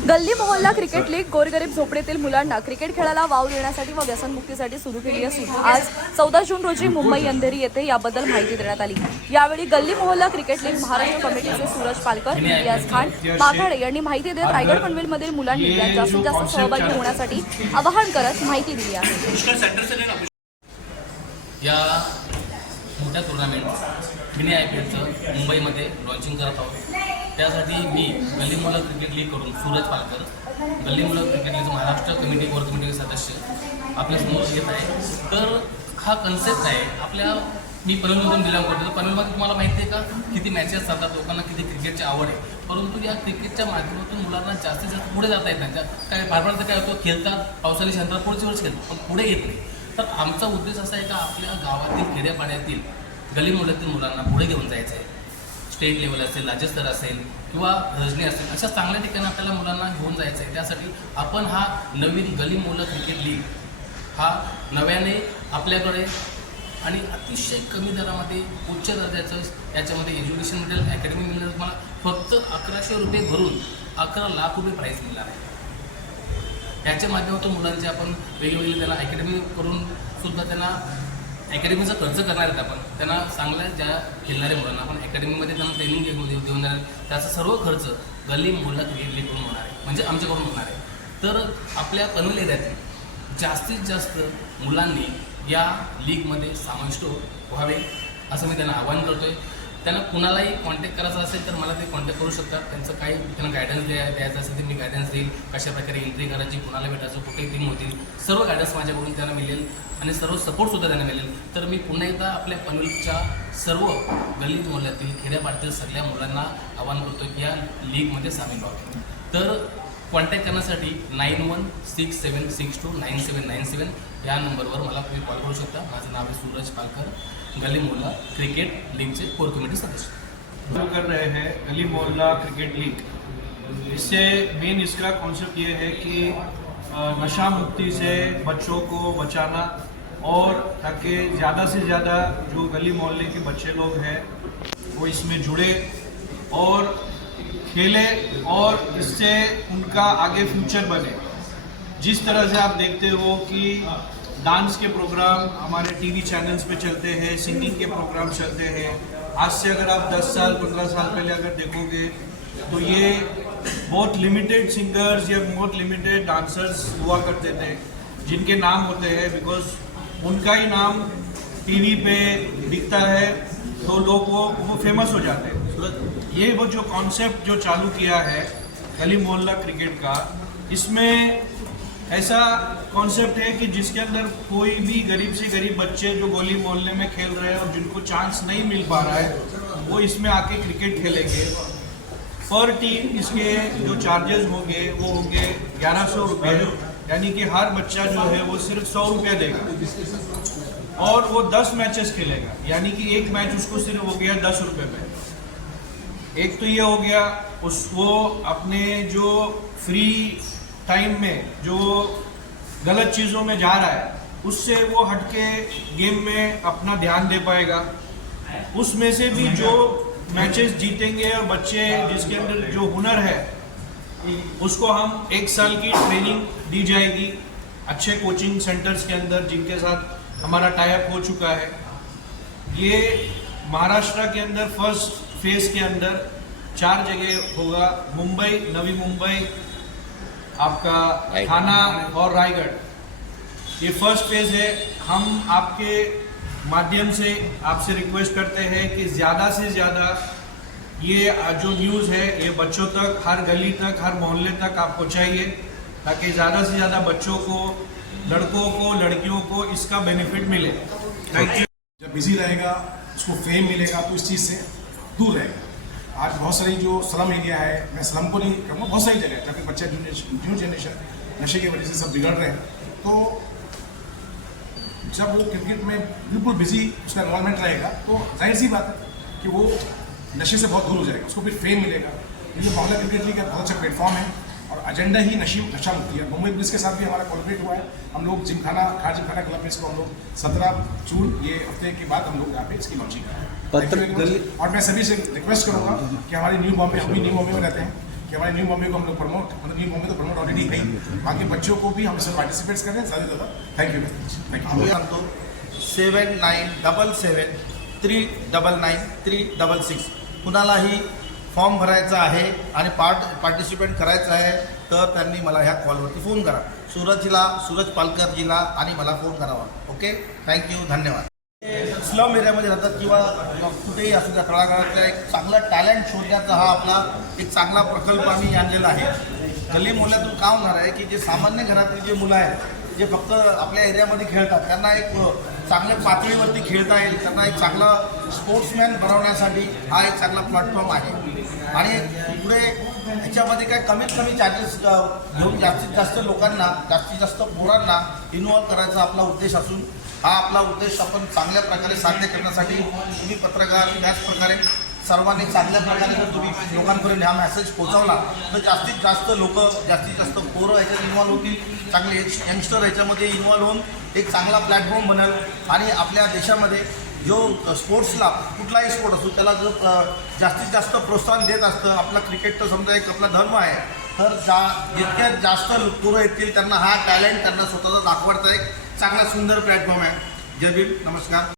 गल्ली मोहल्ला cricket league गोरगरीब झोपडीतील मुलांना क्रिकेट खेळाला वाव देण्यासाठी व व्यसनमुक्तीसाठी सुरू केली असून आज चौदा जून रोजी मुंबई अंधेरी येथे याबद्दल माहिती देण्यात आली. यावेळी गल्ली मोहल्ला क्रिकेट लीग महाराष्ट्र कमिटीचे सूरज पालकर इलियास खान माघाडे यांनी माहिती देत रायगड पनवेलमधील मुलांनी यात जास्तीत जास्त सहभागी होण्यासाठी आवाहन करत माहिती दिली आहे. या मोठ्या टुर्नामेंट मिनी आय पी एलचं मुंबईमध्ये लॉन्चिंग करत आहोत. त्यासाठी मी गल्ली मुलं क्रिकेट लीग करून सूरज पालकर गल्ली मुलं क्रिकेट लीगचं महाराष्ट्र कमिटी कोर कमिटीचे सदस्य आपल्यासमोर येत आहे. तर हा कन्सेप्ट आहे आपल्या मी पनवेलमधून बिलॉंग करतो. तर पनवेलमध्ये तुम्हाला माहिती आहे का? किती मॅचेस जातात लोकांना किती क्रिकेटची आवड आहे. परंतु या क्रिकेटच्या माध्यमातून मुलांना जास्तीत जास्त पुढे जाता येत नाही. त्या- काय फार काय होतं खेळतात पावसाळी शांतात पुढचे वर्ष खेळतात पण पुढे येत नाही. तर आमचा उद्देश असा आहे का आपल्या गावातील खेड्यापाड्यातील गली मुलातील मुलांना पुढे घेऊन जायचं आहे स्टेट लेवल असेल राज्यस्तर असेल किंवा रजनी असेल अशा चांगल्या ठिकाणी आपल्याला मुलांना घेऊन जायचं आहे त्यासाठी आपण हा नवीन गली मुलं क्रिकेट लीग हा नव्याने आपल्याकडे आणि अतिशय कमी दरामध्ये उच्च दर्जाचं याच्यामध्ये एज्युकेशन मिळेल अकॅडमी मिळेल तुम्हाला फक्त अकराशे रुपये भरून अकरा लाख रुपये प्राईज मिळणार आहे. याच्या माध्यमातून मुलांचे आपण वेगवेगळे त्यांना अकॅडमी करून सुद्धा त्यांना अकॅडमीचा खर्च करणार आहेत आपण. त्यांना चांगल्या ज्या खेळणाऱ्या मुलांना आपण अकॅडमीमध्ये त्यांना ट्रेनिंग देऊन देऊ- देऊन देणार. त्याचा सर्व खर्च गल्ली मोहल्ला क्रिकेट करून होणार आहे. म्हणजे आमच्याकडून होणार आहे. तर आपल्या पनवेल एरियातील जास्तीत जास्त मुलांनी या लीगमध्ये समाविष्ट व्हावे असं मी त्यांना आवाहन करतो आहे त्यांना कुणालाही कॉन्टॅक्ट करायचा असेल तर मला ते कॉन्टॅक्ट करू शकतात. त्यांचं काही त्यांना गायडन्स द्या द्यायचं असेल तर मी गायडन्स देईल. कशा प्रकारे एंट्री करायची कुणाला भेटायचं कुठे टीम होतील सर्व गायडन्स माझ्याकडून त्यांना मिळेल आणि सर्व सपोर्टसुद्धा त्यांना मिळेल. तर मी पुन्हा एकदा आपल्या पनवेलच्या सर्व गल्ली मोहल्ल्यातील खेड्यापाडतील सगळ्या मुलांना आवाहन करतो की या लीगमध्ये सामील व्हावे तर कॉन्टॅक्ट करण्यासाठी nine one six seven six two nine seven nine seven या नंबरवर मला तुम्ही कॉल करू शकता. माझं नाव आहे सूरज पालकर. गली मोहल्ला क्रिकेट लीगचे कोर कमिटी सदस्य। शुरू कर रहे हैं गली मोहल्ला क्रिकेट लीग। इससे मेन इसका कॉन्सेप्ट ये है कि नशा मुक्ति से बच्चों को बचाना और ताकि ज़्यादा से ज़्यादा जो गली मोहल्ले के बच्चे लोग हैं, वो इसमें जुड़े और खेले और इससे उनका आगे फ्यूचर बने। जिस तरह से आप देखते हो कि डांस के प्रोग्राम हमारे टीवी चैनल्स पे चलते हैं, सिंगिंग के प्रोग्राम चलते हैं। आज से अगर आप 10 साल 15 साल पहले अगर देखोगे तो ये बहुत लिमिटेड सिंगर्स या बहुत लिमिटेड डांसर्स हुआ करते थे, जिनके नाम होते हैं बिकॉज़ उनका ही नाम टीवी पे दिखता है तो लोग वो वो फ़ेमस हो जाते हैं। तो ये वो जो कॉन्सेप्ट जो चालू किया है, गली मोहल्ला क्रिकेट का, इसमें ऐसा कॉन्सेप्ट है कि जिसके अंदर कोई भी गरीब से गरीब बच्चे जो गोली मोहल्ले में खेल रहे हैं और जिनको चांस नहीं मिल पा रहा है, वो इसमें आके क्रिकेट खेलेंगे। पर टीम इसके जो चार्जेस होंगे, वो होंगे ग्यारह सौ रुपये। यानी कि हर बच्चा जो है, वो सिर्फ़ सौ रुपये देगा। और वो दस मैचेस खेलेगा। यानी कि एक मैच उसको सिर्फ़ हो गया दस रुपये में। एक तो ये हो गया उसको अपने जो फ्री टाइम में जो गलत चीज़ों में जा रहा है, उससे वो हटके गेम में अपना ध्यान दे पाएगा। उसमें से भी जो मैचेस जीतेंगे और बच्चे जिसके अंदर जो हुनर है, उसको हम एक साल की ट्रेनिंग दी जाएगी अच्छे कोचिंग सेंटर्स के अंदर जिनके साथ हमारा टाइप हो चुका है। ये महाराष्ट्र के अंदर फ़र्स्ट फ़ेज़ के अंदर चार जगह होगा, मुंबई, नवी मुंबई आपका थाना और रायगढ़। ये फ़र्स्ट फ़ेज़ है। हम आपके माध्यम से आपसे रिक्वेस्ट करते हैं कि ज़्यादा से ज़्यादा ये जो न्यूज़ है ये बच्चों तक हर गली तक हर मोहल्ले तक आप पहुँचाइए ताकि ज़्यादा से ज़्यादा बच्चों को लड़कों को लड़कियों को इसका बेनिफिट मिले। थैंक यू जब बिज़ी रहेगा उसको फेम मिलेगा तो इस चीज़ से दूर रहेगा। आज बहुत सारी जो स्लम एरिया है, मैं स्लम को नहीं कहूँगा, बहुत सारी जगह है, जहाँ बच्चे न्यू जनरेशन नशे की वजह से सब बिगड़ रहे हैं। तो जब वो क्रिकेट में बिल्कुल बिज़ी उसका इन्वॉल्वमेंट रहेगा तो ज़ाहिर सी बात है कि वो नशे से बहुत दूर हो जाएगा, उसको फिर फेम मिलेगा। ये मोहल्ला क्रिकेट लीग का बहुत अच्छा प्लेटफॉर्म है और एजेंडा ही नशी, नशा मुक्ति है। मुंबई पुलिस के साथ भी हमारा कोऑपरेट हुआ है। हम लोग जिमखाना खार जिमखाना क्लब में इसको हम लोग सत्रह जून ये हफ़्ते के बाद हम लोग यहाँ पे इसकी लॉन्चिंग कर much. और मैं सभी से रिक्वेस्ट करूंगा कि हमारे न्यू बॉम्बे हम भी न्यू बॉम्बे में रहते हैं कि हमारे न्यू बॉम्बे को हम लोग प्रमोट मतलब न्यू बॉम्बे तो प्रमोट ऑलरेडी है ही। बाकी बच्चों को भी हम इसमें पार्टिसिपेट करें ज़्यादा से ज़्यादा। Thank you very much thank you आम्ही सांगतो seven nine double seven three double nine three double six कुणालाही फॉर्म भरायचा आहे आणि पार्ट पार्टिसिपेट करायचं आहे तर त्यांनी मला ह्या कॉलवरती फोन करा. सूरजला सूरज पालकरजीला आणि मला फोन करावा. ओके थँक्यू धन्यवाद. स्लम एरियामध्ये राहतात किंवा कुठेही असू त्या तळागाळातल्या एक चांगला टॅलेंट शोधण्याचा हा आपला एक चांगला प्रकल्प आम्ही आणलेला आहे. गल्ली मुलातून का होणार आहे की जे सामान्य घरातली जे मुलं आहेत जे फक्त आपल्या एरियामध्ये खेळतात त्यांना एक चांगल्या पातळीवरती खेळता येईल त्यांना एक चांगला स्पोर्ट्समॅन बनवण्यासाठी हा एक चांगला प्लॅटफॉर्म आहे. आणि पुढे ह्याच्यामध्ये काय कमीत कमी चार्जेस घेऊन जास्तीत जास्त लोकांना जास्तीत जास्त पोरांना इन्व्हॉल्व करायचा आपला उद्देश असून हा आपला उद्देश आपण चांगल्या प्रकारे साध्य करण्यासाठी तुम्ही पत्रकार त्याचप्रकारे सर्वांनी चांगल्या प्रकारे जर तुम्ही लोकांपर्यंत हा मेसेज पोहोचवला तर जास्तीत जास्त लोक जास्तीत जास्त पोरं याच्यात इन्व्हॉल्व होतील. चांगले यंगस्टर याच्यामध्ये इन्व्हॉल्व होऊन एक चांगला प्लॅटफॉर्म बनेल. आणि आपल्या देशामध्ये जो स्पोर्ट्सला कुठलाही स्पोर्ट असतो त्याला जो जास्तीत जास्त प्रोत्साहन देत असतं आपला क्रिकेट तर समजा एक आपला धर्म आहे तर जा जितक्या जास्त पोरं येतील त्यांना हा टॅलेंट त्यांना स्वतःचा दाखवता एक चांगला सुंदर प्लॅटफॉर्म आहे. जय भीम नमस्कार.